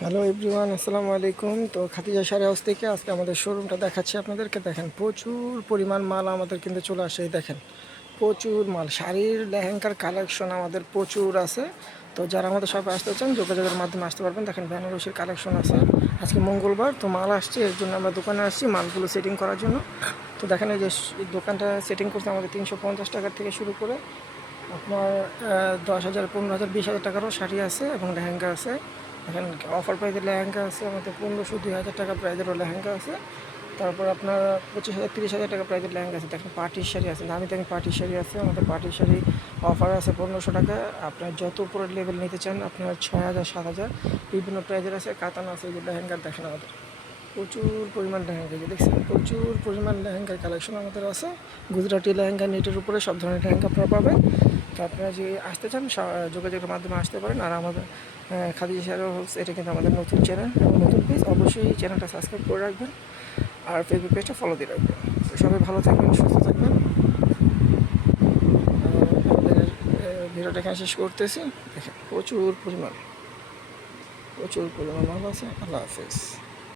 Hello everyone, আসসালামু আলাইকুম। তো খাদিজা শাড়ি হাউস থেকে আজকে আমাদের শোরুমটা দেখাচ্ছি আপনাদেরকে। দেখেন প্রচুর পরিমাণ মাল আমাদের কিন্তু চলে আসে। এই দেখেন প্রচুর মাল, শাড়ির লেহেঙ্গার কালেকশন আমাদের প্রচুর আছে। তো যারা আমাদের শপে আসতে চান যোগাযোগের মাধ্যমে আসতে পারবেন। দেখেন বেনারসির কালেকশন আছে। আজকে মঙ্গলবার, তো মাল আসছে, এর জন্য আমরা দোকানে আসছি মালগুলো সেটিং করার জন্য। তো দেখেন এই যে দোকানটা সেটিং করতে আমাদের 350 টাকার থেকে শুরু করে আপনার 10,000, 15,000, 20,000 টাকারও শাড়ি আছে এবং লেহেঙ্গা আছে। এখন অফার প্রাইজের লেহেঙ্গা আছে আমাদের 1500, 2,000 টাকা প্রাইজেরও লেহেঙ্গা আছে। তারপর আপনার 25,000, 30,000 টাকা প্রাইজের লেহেঙ্গা আছে। দেখেন পার্টির শাড়ি আছে, দামি দামি পার্টির শাড়ি আছে। আমাদের পার্টির শাড়ি অফার আছে 1500 টাকা। আপনার যত উপরের লেভেল নিতে চান আপনার 6,000, 7,000 বিভিন্ন প্রাইজের আছে। কাতান আছে, যে লেহেঙ্গার দেখেন আমাদের প্রচুর পরিমাণ লেহেঙ্গা, যে দেখছেন প্রচুর পরিমাণ লেহেঙ্গার কালেকশন আমাদের আছে। গুজরাটি লেহেঙ্গা, নেটের উপরে সব ধরনের লেহেঙ্গা আপনারা পাবেন। তো আপনারা যে আসতে চান যোগাযোগের মাধ্যমে আসতে পারেন। আর আমাদের খাদিজা শাড়ি হাউস, এটা কিন্তু আমাদের নতুন চ্যানেল এবং নতুন পেজ। অবশ্যই চ্যানেলটা সাবস্ক্রাইব করে রাখবেন আর ফেসবুক পেজটা ফলো দিয়ে রাখবেন। তো সবাই ভালো থাকবেন, সুস্থ থাকবেন। আমাদের ভিডিওটা এখানে শেষ করতেছি। দেখেন প্রচুর পরিমাণ মাল আছে। আল্লাহ হাফেজ।